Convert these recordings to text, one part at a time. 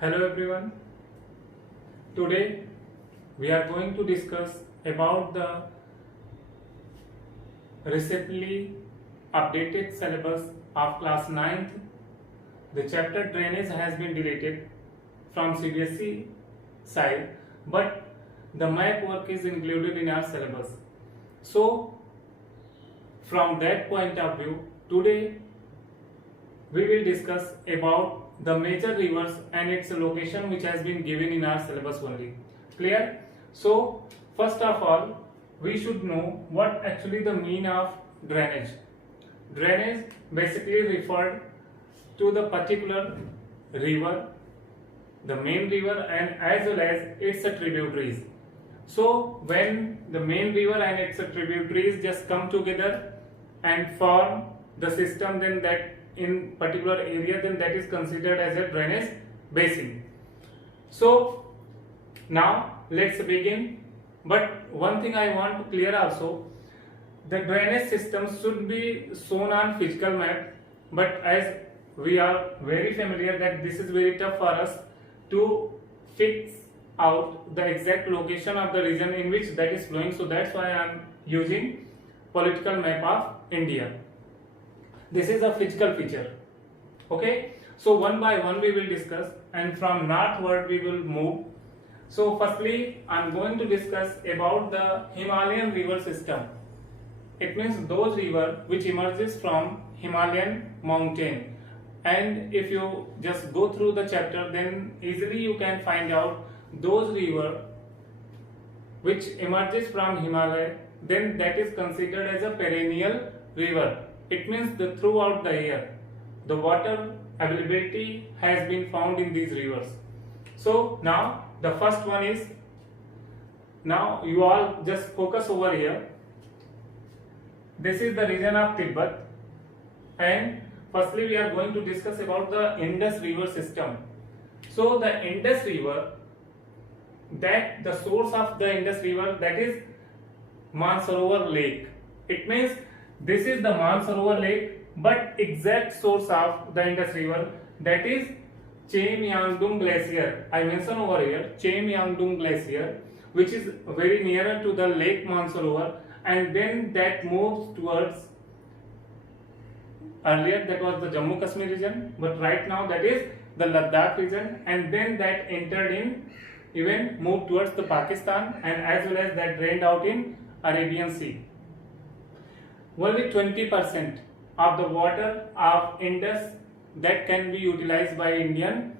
Hello everyone. Today we are going to discuss about the recently updated syllabus of class 9th. The chapter drainage has been deleted from CBSE side, but the map work is included in our syllabus. So from that point of view, today we will discuss about the major rivers and its location which has been given in our syllabus only. Clear? So first of all, we should know what actually the mean of drainage. Drainage basically referred to the particular river, the main river, and as well as its tributaries. So when the main river and its tributaries just come together and form the system, then that in particular area, then that is considered as a drainage basin. So now let's begin. But one thing I want to clear also, the drainage system should be shown on physical map, but as we are very familiar that this is very tough for us to fix out the exact location of the region in which that is flowing, so that's why I am using political map of India. This is a physical feature. Okay, so one by one we will discuss, and from northward we will move. So firstly I am going to discuss about the Himalayan river system. It means those river which emerges from Himalayan mountain, and if you just go through the chapter, then easily you can find out those river which emerges from Himalaya, then that is considered as a perennial river. It means that throughout the year the water availability has been found in these rivers. So now the first one is, now you all just focus over here. This is the region of Tibet, and firstly we are going to discuss about the Indus river system. So the Indus river, that the source of the Indus river, that is Mansarovar lake. It means this is the Mansarovar lake, but exact source of the Indus river, that is Cheimyangdung glacier. I mention over here Cheimyangdung glacier, which is very nearer to the lake Mansarovar, and then that moves towards, earlier that was the Jammu Kashmir region, but right now that is the Ladakh region, and then that entered in, even moved towards the Pakistan, and as well as that drained out in Arabian Sea. Only 20% of the water of Indus that can be utilized by Indian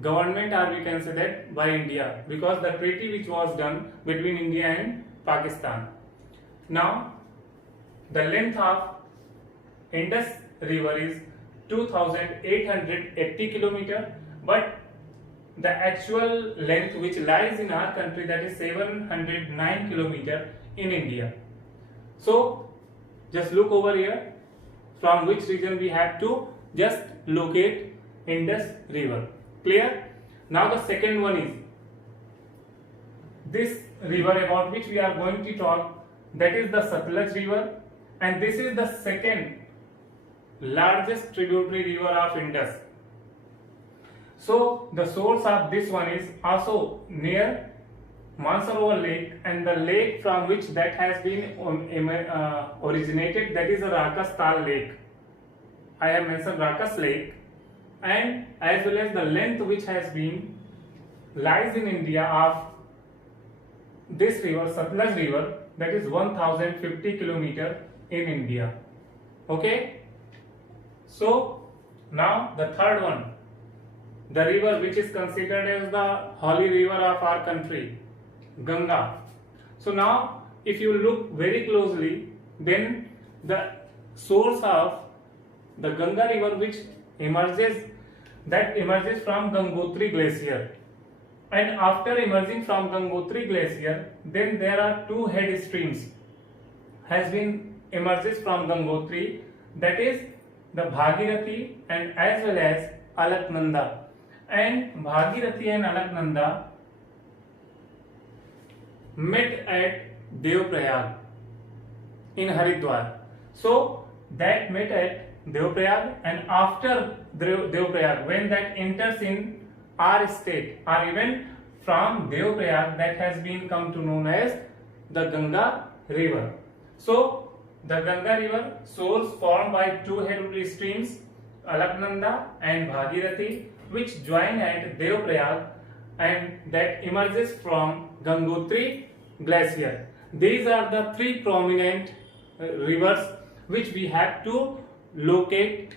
government, or we can say that by India, because the treaty which was done between India and Pakistan. Now the length of Indus river is 2880 kilometer, but the actual length which lies in our country, that is 709 kilometer in India. So just look over here from which region we have to just locate Indus river. Clear? Now the second one is this river about which we are going to talk, that is the Satluj river, and this is the second largest tributary river of Indus. So the source of this one is also near Mansarovar lake, and the lake from which that has been originated, that is a Rakas Tal lake. I have mentioned Rakas lake, and as well as the length which has been lies in India of this river, Satluj river, that is 1050 kilometer in India. Okay. So now the third one, the river which is considered as the holy river of our country, Ganga. So now if you look very closely, then the source of the Ganga river which emerges, that emerges from Gangotri glacier, and after emerging from Gangotri glacier, then there are two head streams has been emerges from Gangotri, that is the Bhagirathi and as well as Alaknanda, and Bhagirathi and Alaknanda met at Devprayag in Haridwar. So that met at Devprayag, and after Devprayag, when that enters in our state, or even from Deoprayag, that has been come to known as the Ganga river. So the Ganga river source formed by two headwater streams, Alaknanda and Bhagirathi, which join at Deoprayag and that emerges from Gangotri glacier. These are the three prominent rivers which we have to locate,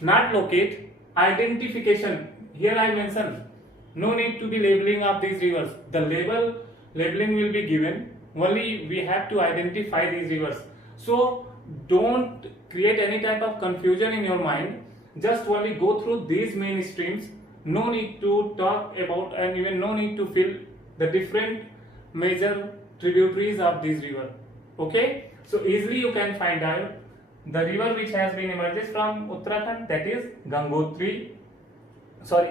not locate, identification. Here I mention, no need to be labeling of these rivers. The labeling will be given, only we have to identify these rivers. So don't create any type of confusion in your mind, just only go through these main streams. No need to talk about, and even no need to fill the different major tributaries of this river. Okay, so easily you can find out the river which has been emerges from Uttarakhand, that is the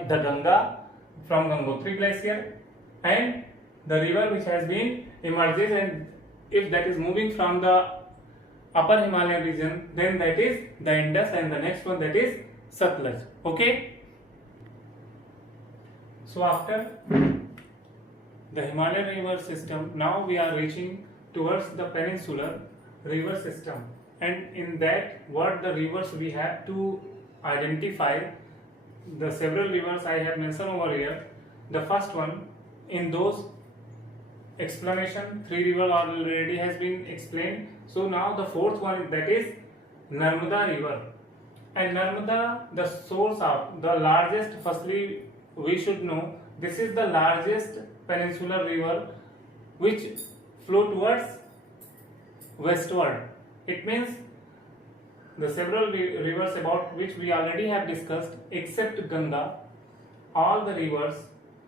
Ganga from Gangotri glacier, and the river which has been emerges, and if that is moving from the upper Himalayan region, then that is the Indus, and the next one, that is Satluj. Okay, so after the Himalayan river system, now we are reaching towards the peninsular river system, and in that, what the rivers we have to identify, the several rivers I have mentioned over here. The first one, in those explanation, three rivers already has been explained. So now the fourth one, that is Narmada river. And Narmada, the source of the largest, firstly we should know, this is the largest peninsular river which flow towards westward. It means the several rivers about which we already have discussed, except Ganga, all the rivers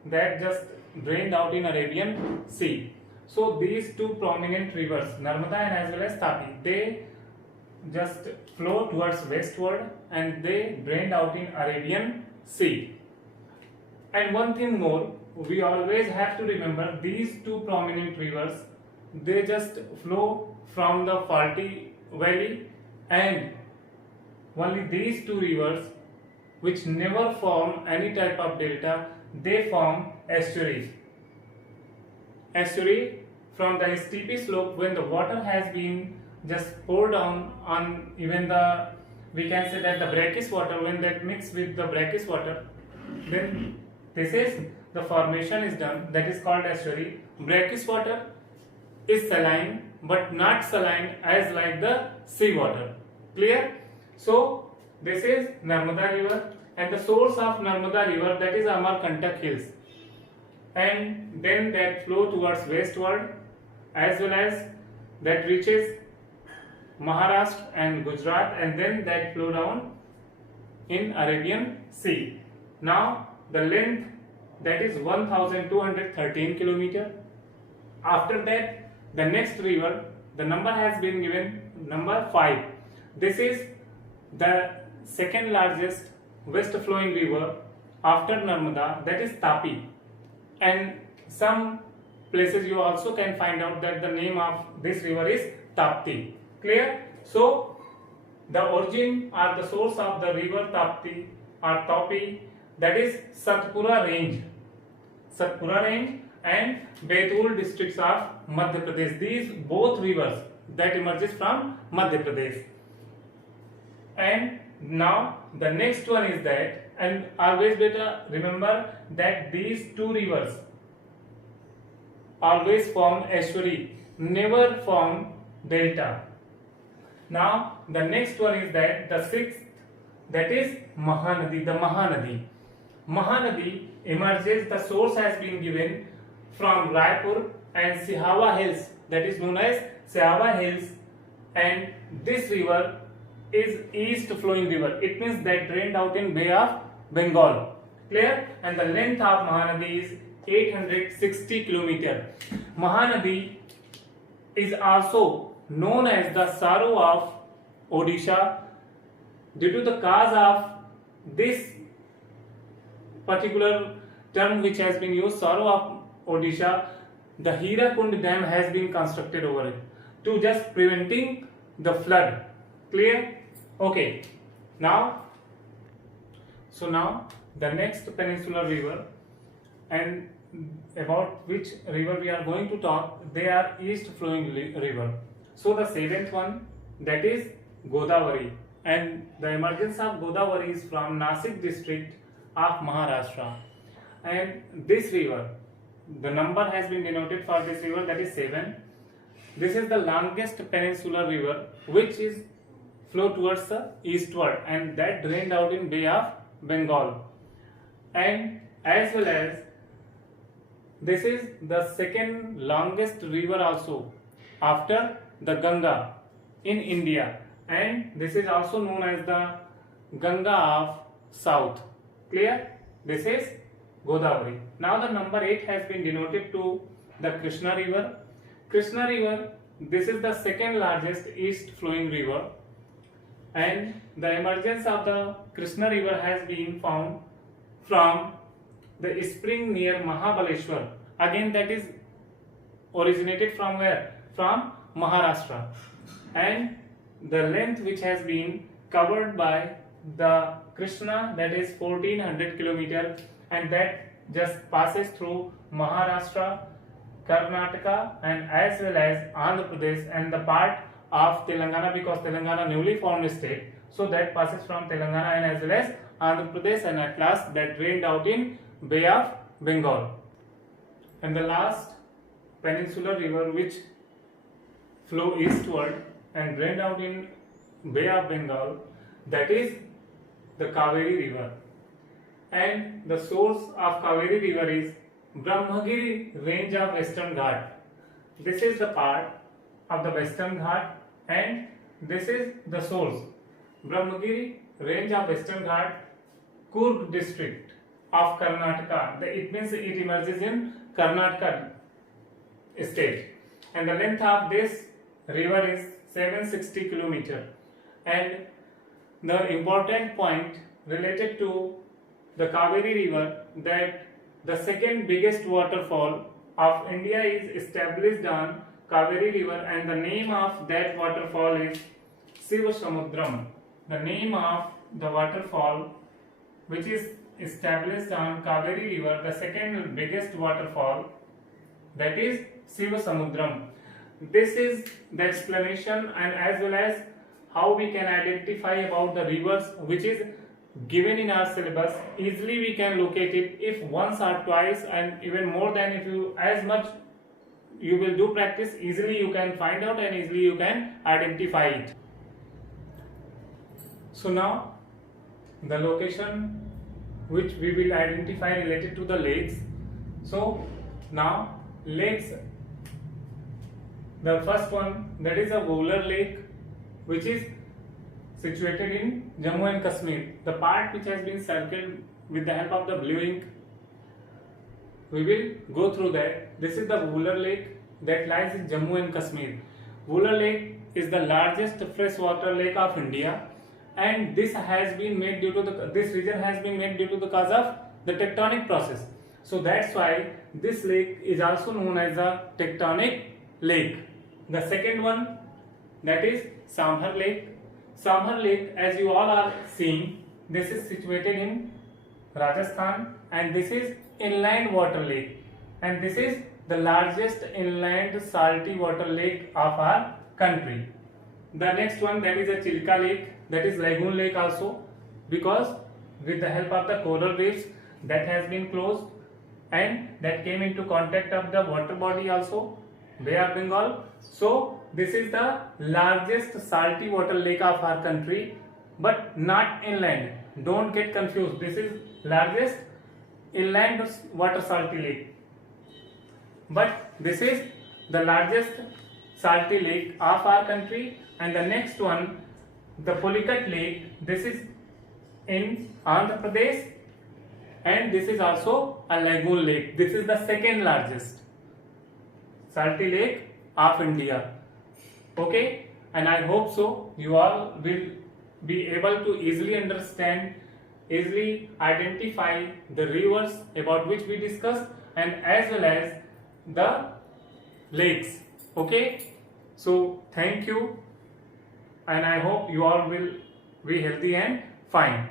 that just drained out in Arabian Sea. So these two prominent rivers, Narmada and as well as Tapi, they just flow towards westward and they drained out in Arabian Sea. And one thing more, we always have to remember, these two prominent rivers, they just flow from the faulty valley, and only these two rivers which never form any type of delta, they form estuaries. Estuary from the steepy slope, when the water has been just poured down on even the, we can say that the brackish water, when that mixed with the brackish water, then this is the formation is done, that is called estuary. Brackish water is saline but not saline as like the sea water. Clear? So this is Narmada river, and the source of Narmada river, that is Amarkantak hills, and then that flow towards westward as well as that reaches Maharashtra and Gujarat, and then that flow down in Arabian Sea. Now the length, that is 1213 kilometer. After that, the next river, the number has been given, number 5. This is the second largest west flowing river after Narmada, that is Tapi. And some places you also can find out that the name of this river is Tapti. Clear? So the origin or the source of the river Tapti or Tapi, that is Satpura range. Satpura range and Betul districts of Madhya Pradesh. These both rivers that emerges from Madhya Pradesh. And now the next one is that, and always better remember that these two rivers always form estuary, never form delta. Now the next one is that the sixth, that is Mahanadi, the Mahanadi. Mahanadi emerges, the source has been given from Raipur and Sihawa hills, that is known as Sihawa hills, and this river is east flowing river. It means that drained out in Bay of Bengal. Clear? And the length of Mahanadi is 860 kilometer. Mahanadi is also known as the sorrow of Odisha due to the cause of this particular term which has been used, sorrow of Odisha. The Hirakund dam has been constructed over it to just preventing the flood. Clear? Okay. Now the next peninsular river, and about which river we are going to talk, they are east flowing river. So the seventh one, that is Godavari, and the emergence of Godavari is from Nasik district of Maharashtra. And this river, the number has been denoted for this river, that is 7. This is the longest peninsular river which is flow towards the eastward, and that drained out in Bay of Bengal. And as well as this is the second longest river also after the Ganga in India, and this is also known as the Ganga of South. Clear? This is Godavari. Now the number 8 has been denoted to the Krishna river. Krishna river, this is the second largest east flowing river, and the emergence of the Krishna river has been found from the spring near Mahabaleshwar. Again, that is originated from where? From Maharashtra. And the length which has been covered by the Krishna, that is 1400 kilometer, and that just passes through Maharashtra, Karnataka, and as well as Andhra Pradesh and the part of Telangana, because Telangana newly formed state, so that passes from Telangana and as well as Andhra Pradesh, and at last that drained out in Bay of Bengal. And the last peninsular river which flow eastward and drained out in Bay of Bengal, that is the Kaveri river. And the source of Kaveri river is Brahmagiri range of Western Ghat. This is the part of the Western Ghat, and this is the source. Brahmagiri range of Western Ghat, Coorg district of Karnataka. It means it emerges in Karnataka state, and the length of this river is 760 kilometer. And the important point related to the Kaveri river, that the second biggest waterfall of India is established on Kaveri river, and the name of that waterfall is Sivasamudram. The name of the waterfall which is established on Kaveri river, the second biggest waterfall, that is Sivasamudram. This is the explanation, and as well as how we can identify about the rivers which is given in our syllabus. Easily we can locate it if once or twice, and even more than, if you as much you will do practice, easily you can find out and easily you can identify it. So now the location which we will identify related to the lakes. So now lakes, the first one, that is a Wular Lake, which is situated in Jammu and Kashmir. The part which has been circled with the help of the blue ink, we will go through that. This is the Wular Lake that lies in Jammu and Kashmir. Wular Lake is the largest freshwater lake of India, and this has been made due to this region has been made due to the cause of the tectonic process. So that's why this lake is also known as the tectonic lake. The second one, that is Samhar Lake. Samhar Lake, as you all are seeing, this is situated in Rajasthan, and this is inland water lake, and this is the largest inland salty water lake of our country. The next one, that is a Chilka Lake, that is lagoon lake also, because with the help of the coral reefs that has been closed and that came into contact of the water body also, Bay of Bengal. So this is the largest salty water lake of our country, but not inland. Don't get confused. This is largest inland water salty lake, but this is the largest salty lake of our country. And the next one, the Pulicat Lake, this is in Andhra Pradesh, and this is also a lagoon lake. This is the second largest salty lake of India. Okay, and I hope so you all will be able to easily understand, easily identify the rivers about which we discussed, and as well as the lakes. Okay, so thank you, and I hope you all will be healthy and fine.